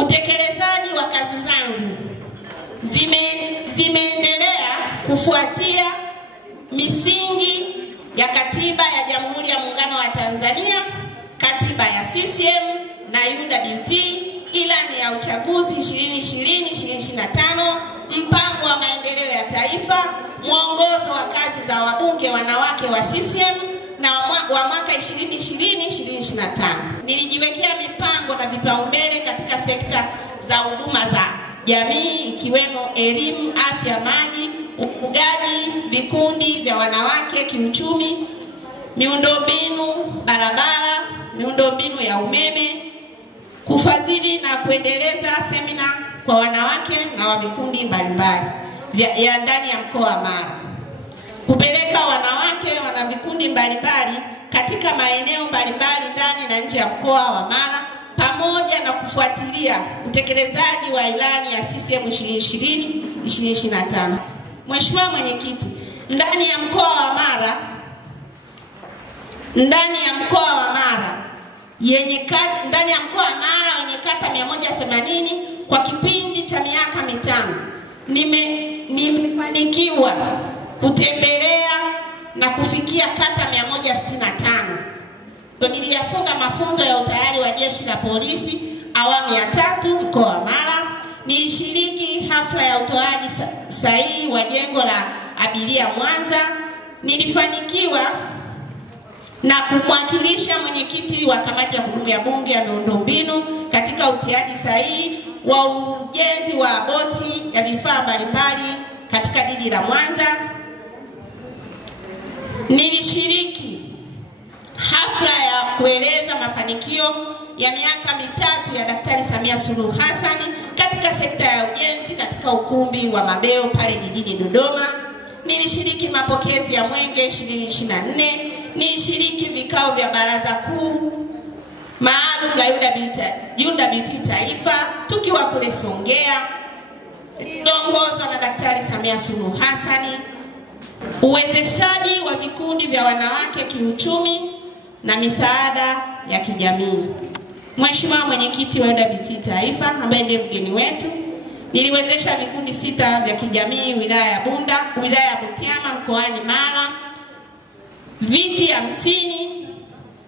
Utekelezaji wa kazi zangu zimeendelea kufuatia misingi ya Katiba ya Jamhuri ya Muungano wa Tanzania, Katiba ya CCM na UWT, Ilani ya Uchaguzi 2020-2025, Mpango wa Maendeleo ya Taifa, Mwongozo wa Kazi za Wabunge Wanawake wa CCM na wa mwaka 2020-2025. Nilijiwekea mipango na vipaumbele katika sekta za huduma za jamii ikiwemo elimu, afya, maji, ufugaji, vikundi vya wanawake kiuchumi, miundombinu barabara, miundombinu ya umeme, kufadhili na kuendeleza semina kwa wanawake na wa vikundi mbalimbali ya ndani ya mkoa wa Mara, kupeleka wanawake wana vikundi mbalimbali katika maeneo mbalimbali ndani na nje ya mkoa wa Mara, pamoja na kufuatilia utekelezaji wa ilani ya CCM 2020-2025. Mheshimiwa Mwenyekiti, ndani ya mkoa wa Mara yenye kata 180 kwa kipindi cha miaka mitano nimefanikiwa kutembelea na kufikia kata 165. Niliyafunga mafunzo ya utayari wa Jeshi la Polisi awamu ya 3 mkoa wa Mara. Nilishiriki hafla ya utoaji sahihi wa jengo la abiria Mwanza. Nilifanikiwa na kumwakilisha mwenyekiti wa kamati ya kudumu ya bunge ya miundombinu katika utiaji sahihi wa ujenzi wa boti ya vifaa mbalimbali katika jiji la Mwanza. Nilishiriki hafla ya kueleza mafanikio ya miaka mitatu ya Daktari Samia Suluhu Hassan katika sekta ya ujenzi katika ukumbi wa Mabeo pale jijini Dodoma. Nilishiriki mapokezi ya Mwenge 2024. Nilishiriki vikao vya baraza kuu maalum la UWT Taifa tukiwa kule Songea, iliongozwa na Daktari Samia Suluhu Hassan. Uwezeshaji wa vikundi vya wanawake kiuchumi na misaada ya kijamii. Mheshimiwa Mwenyekiti wa UWT Taifa ambaye ndiye mgeni wetu, niliwezesha vikundi 6 vya kijamii wilaya ya Butiama mkoani Mara, viti 50,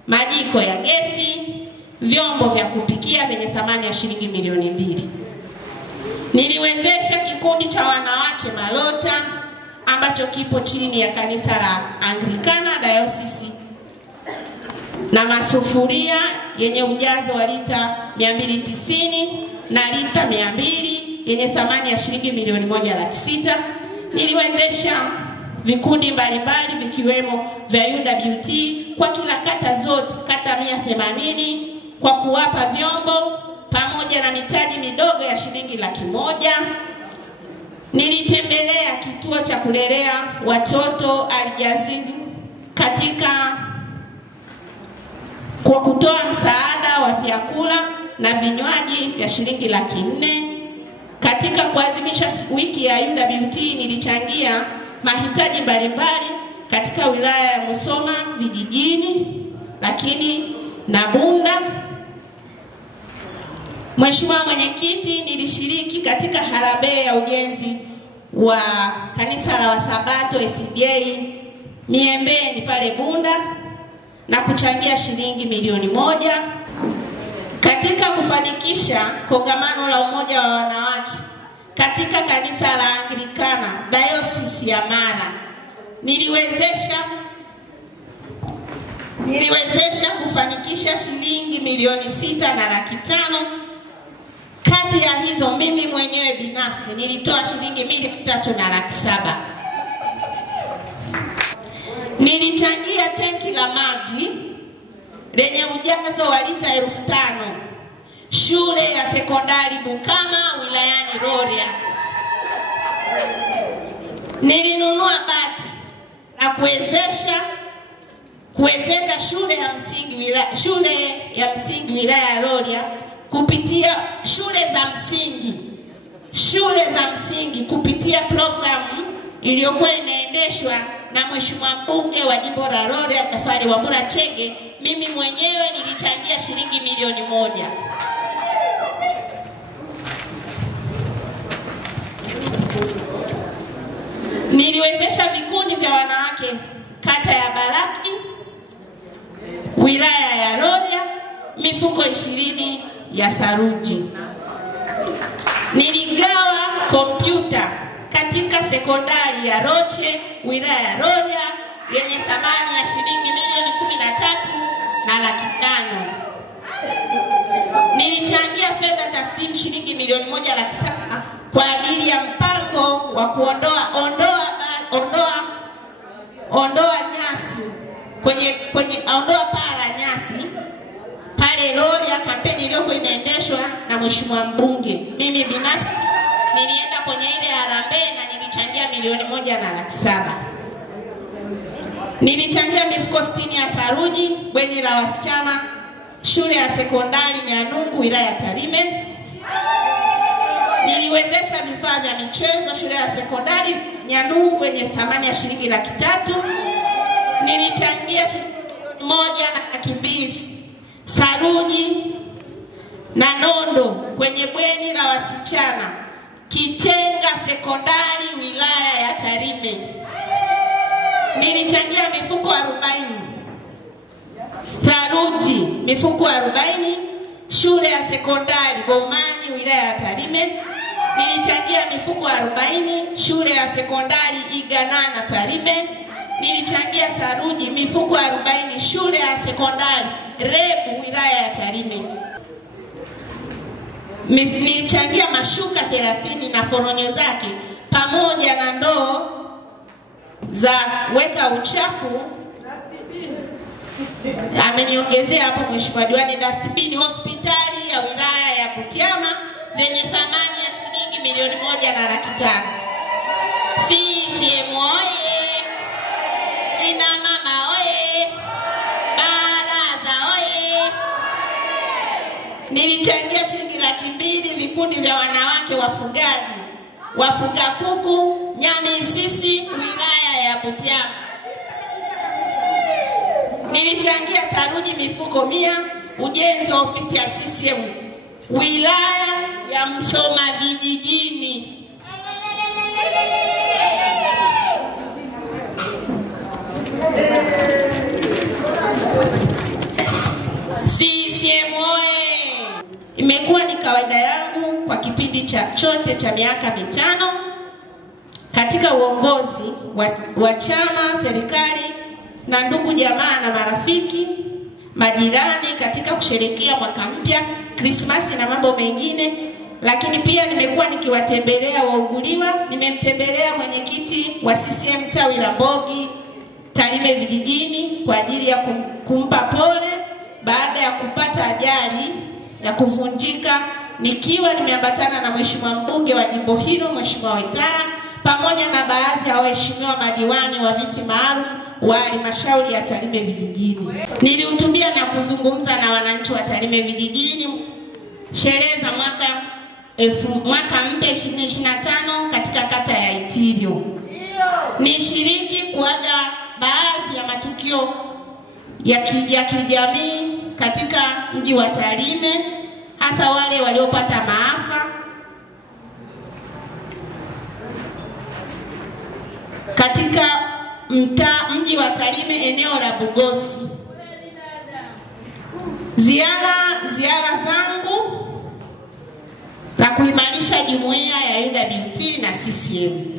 majiko ya gesi, vyombo vya kupikia vyenye thamani ya shilingi milioni 2. Niliwezesha kikundi cha wanawake Malota ambacho kipo chini ya kanisa la Anglikana Dayosisi na masufuria yenye ujazo wa lita 290 na lita 200 yenye thamani ya shilingi milioni 1,600,000. Niliwezesha vikundi mbalimbali vikiwemo vya UWT kwa kila kata zote, kata 180, kwa kuwapa vyombo pamoja na mitaji midogo ya shilingi 100,000. Nilitembelea kituo cha kulelea watoto Aljazidi kwa kutoa msaada wa vyakula na vinywaji vya shilingi 400,000. Katika kuadhimisha wiki ya UWT nilichangia mahitaji mbalimbali katika wilaya ya Musoma vijijini lakini na Bunda. Mheshimiwa Mwenyekiti, nilishiriki katika harambee ya ujenzi wa kanisa la Wasabato SDA Miembeni pale Bunda na kuchangia shilingi milioni 1. Katika kufanikisha kongamano la umoja wa wanawake katika kanisa la Anglikana Dayosisi ya Mara, niliwezesha kufanikisha shilingi milioni 6,500,000. Kati ya hizo mimi mwenyewe binafsi nilitoa shilingi milioni 3,700,000. Nilichangia tenki la maji lenye ujazo wa lita 5,000 shule ya sekondari Bukama wilayani Rorya. Nilinunua bati na kuwezeka shule ya msingi wilaya ya Rorya kupitia shule za msingi kupitia programu iliyokuwa inaendeshwa na Mheshimiwa mbunge wa jimbo la Rorya Tafari Wambura Chege. Mimi mwenyewe nilichangia shilingi milioni 1. Niliwezesha vikundi vya wanawake kata ya Baraki, wilaya ya Rorya, mifuko 20 ya saruji. Niligawa kompyuta katika sekondari ya Roche, wilaya ya Rorya, yenye thamani ya shilingi milioni 13,500,000. Nilichangia fedha taslimu shilingi milioni 1,700,000 kwa ajili ya mpango wa kuondoa nyasi kwenye ondoa paa la nyasi pale Rorya, kampeni iliyokuwa inaendeshwa na mheshimiwa mbunge. Mimi binafsi nilienda kwenye ile harambee na nilichangia milioni 1,700,000. Nilichangia mifuko 60 ya saruji bweni la wasichana shule ya sekondari Nyanungu, wilaya ya Tarime. Niliwezesha vifaa vya michezo shule ya sekondari Nyanungu yenye thamani ya shilingi 300,000. Nilichangia shilingi 1,200,000 saruji na nondo kwenye bweni la wasichana Kitenga sekondari wilaya ya Tarime. Nilichangia mifuko 40 saruji, mifuko 40 shule ya sekondari Bomani, wilaya ya Tarime. Nilichangia mifuko 40 shule ya sekondari Iganana, Tarime. Nilichangia saruji mifuko 40 shule ya sekondari Rebu, wilaya ya Tarime. Nilichangia mashuka 30 na foronyo zake pamoja na ndoo za weka uchafu. Ameniongezea hapo mheshimiwa diwani dustbin hospitali ya wilaya ya Butiama lenye thamani ya shilingi milioni 1,500,000. CCM oye! Kina mama oye! Baraza oye! Nilichangia shilingi 200,000 vikundi vya wanawake wafugaji, wafuga kuku Nyamisisi, wilaya ya Butiama. Nilichangia saruji mifuko 100 ujenzi wa ofisi ya CCM wilaya ya Msoma vijijini. CCM oye! Imekuwa ni kawaida yangu kwa kipindi chote cha miaka 5 katika uongozi wa chama, serikali na ndugu jamaa na marafiki, majirani katika kusherehekea mwaka mpya, Krismasi na mambo mengine, lakini pia nimekuwa nikiwatembelea wauguliwa. Nimemtembelea mwenyekiti wa CCM tawi la Mbogi Tarime vijijini kwa ajili ya kumpa pole baada ya kupata ajali ya kuvunjika, nikiwa nimeambatana na mheshimiwa mbunge wa jimbo hilo mheshimiwa Wetara pamoja na baadhi ya waheshimiwa madiwani wa viti maalum wa halmashauri ya Tarime vijijini. Nilihutubia na kuzungumza na wananchi wa Tarime vijijini sherehe za mwaka mpya 2025 katika kata ya Itirio. Nishiriki kuaga baadhi ya matukio ya kijamii katika mji wa Tarime, hasa wale waliopata maafa. Katika mji wa Tarime eneo la Bugosi. Ziara zangu za kuimarisha jumuiya ya UWT na CCM.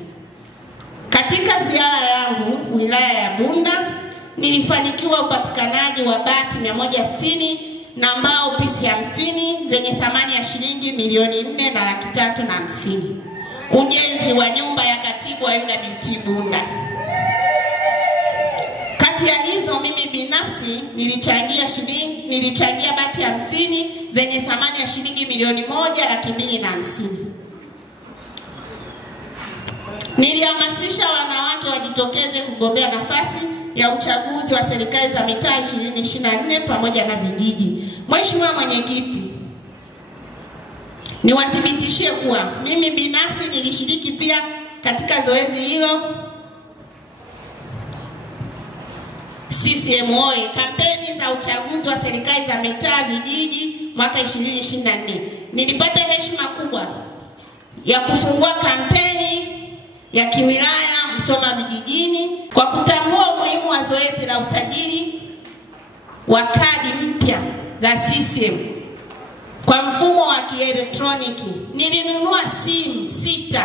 Katika ziara yangu wilaya ya Bunda nilifanikiwa upatikanaji wa bati 160 na mbao pisi 50 zenye thamani ya shilingi milioni 4,350,000. Ujenzi wa nyumba ya katibu wa UWT Bunda. Kati ya hizo mimi binafsi nilichangia bati 50 zenye thamani ya shilingi milioni 1,250,000. Nilihamasisha wanawake wajitokeze kugombea nafasi ya uchaguzi wa serikali za mitaa 2024 pamoja na vijiji. Mheshimiwa mwenyekiti, niwathibitishie kuwa mimi binafsi nilishiriki pia katika zoezi hilo. CCM oye! Kampeni za uchaguzi wa serikali za mitaa vijiji mwaka 2024. Nilipata heshima kubwa ya kufungua kampeni ya kiwilaya Msoma Vijijini kwa kutambua umuhimu wa zoezi la usajili wa kadi mpya za CCM kwa mfumo wa kielektroniki. Nilinunua simu 6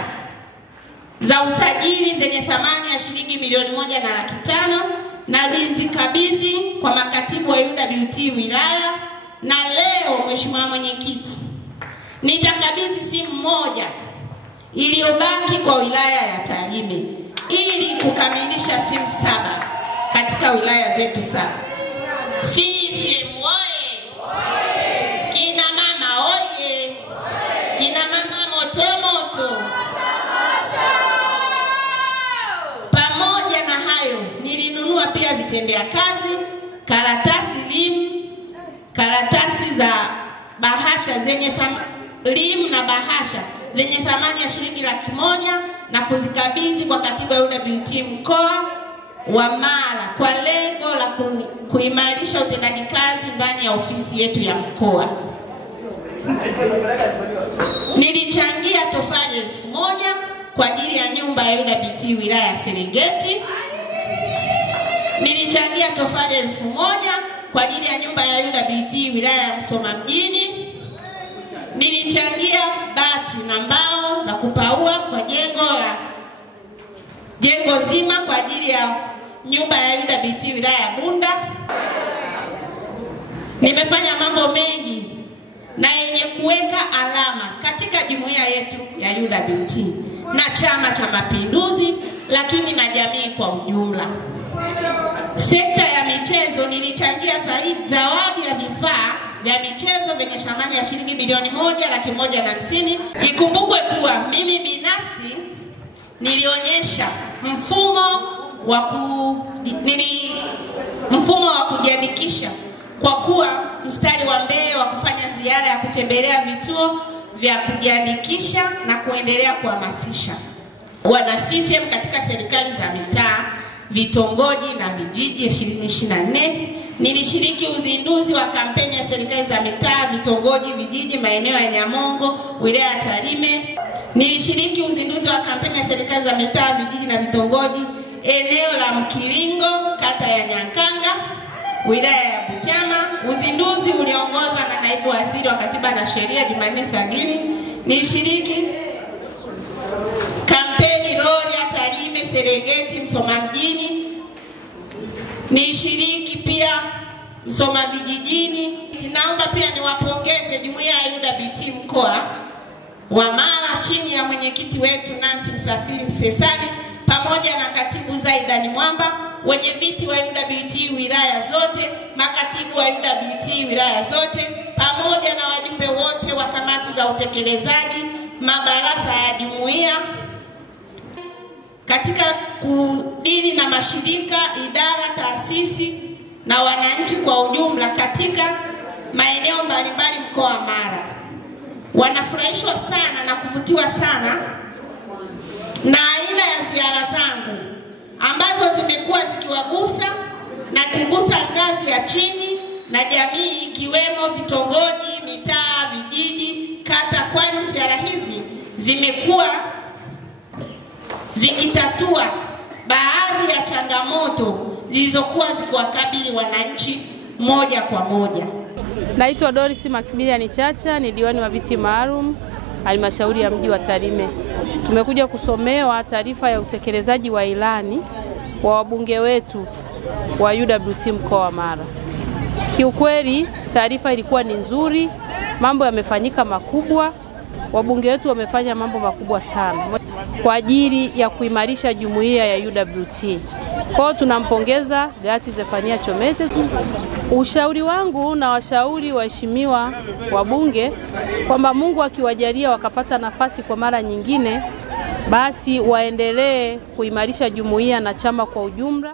za usajili zenye thamani ya shilingi milioni 1.5 na nilizikabidhi kwa makatibu wa UWT wilaya, na leo Mheshimiwa Mwenyekiti, nitakabidhi simu moja iliyobaki kwa wilaya ya Tarime ili kukamilisha simu 7 katika wilaya zetu 7. CCM oye! Kina mama oye! Kina mama moto moto! Pamoja na hayo, nilinunua pia vitendea kazi, karatasi limu, karatasi za bahasha zenye limu na bahasha zenye thamani ya shilingi 100,000 na kuzikabidhi kwa katibu wa UWT mkoa wa Mara kwa lengo la kuimarisha utendaji kazi ndani ya ofisi yetu ya mkoa. Nilichangia tofali 1,000 kwa ajili ya nyumba ya UWT wilaya ya Serengeti. Nilichangia tofali 1,000 kwa ajili ya nyumba ya UWT wilaya ya Msoma Mjini. Nilichangia bati na mbao za kupaua kwa jengo zima kwa ajili ya nyumba ya UWT wilaya ya Bunda. Nimefanya mambo mengi na yenye kuweka alama katika jumuiya yetu ya UWT na Chama cha Mapinduzi, lakini na jamii kwa ujumla. Sekta ya michezo nilichangia zawadi ya vifaa vya michezo vyenye thamani ya shilingi milioni 1,150,000. Ikumbukwe kuwa mimi binafsi nilionyesha mfumo wa kujiandikisha kwa kuwa mstari wa mbele wa kufanya ziara ya kutembelea vituo vya kujiandikisha na kuendelea kuhamasisha wana CCM katika serikali za mitaa, vitongoji na vijiji 2024. Nilishiriki uzinduzi wa kampeni ya serikali za mitaa, vitongoji, vijiji maeneo ya Nyamongo, wilaya ya Tarime. Nilishiriki uzinduzi wa kampeni ya serikali za mitaa, vijiji na vitongoji eneo la Mkilingo, kata ya Nyankanga, wilaya ya Butiama. Uzinduzi uliongozwa na naibu waziri wa Katiba na Sheria Jumanne Sagini. Nilishiriki kampeni Rorya, Tarime, Serengeti, Msoma Mjini. Nilishiriki pia Msoma Vijijini. Naomba pia niwapongeze jumuiya ya UWT mkoa wa Mara chini ya mwenyekiti wetu Nancy Msafiri Msesali pamoja na katibu Zaidani Mwamba, wenye viti wa UWT wilaya zote, makatibu wa UWT wilaya zote, pamoja na wajumbe wote wa kamati za utekelezaji, mabaraza ya jumuiya katika kudili na mashirika, idara, taasisi na wananchi kwa ujumla katika maeneo mbalimbali mkoa wa Mara. Wanafurahishwa sana na kuvutiwa sana na aina ya ziara zangu ambazo zimekuwa zikiwagusa na kugusa ngazi ya chini na jamii, ikiwemo vitongoji, mitaa, vijiji, kata, kwani ziara hizi zimekuwa zikitatua baadhi ya changamoto zilizokuwa zikiwakabili wananchi moja kwa moja. Naitwa Doris Maximilian Chacha, ni diwani wa viti maalum halmashauri ya mji wa Tarime. Tumekuja kusomewa taarifa ya utekelezaji wa ilani wa wabunge wetu wa UWT mkoa wa Mara. Kiukweli taarifa ilikuwa ni nzuri, mambo yamefanyika makubwa, wabunge wetu wamefanya mambo makubwa sana kwa ajili ya kuimarisha jumuiya ya UWT. Kwa hiyo tunampongeza Gati Zefania Chomete. Ushauri wangu na washauri waheshimiwa wabunge kwamba Mungu akiwajalia wakapata nafasi kwa mara nyingine, basi waendelee kuimarisha jumuiya na chama kwa ujumla.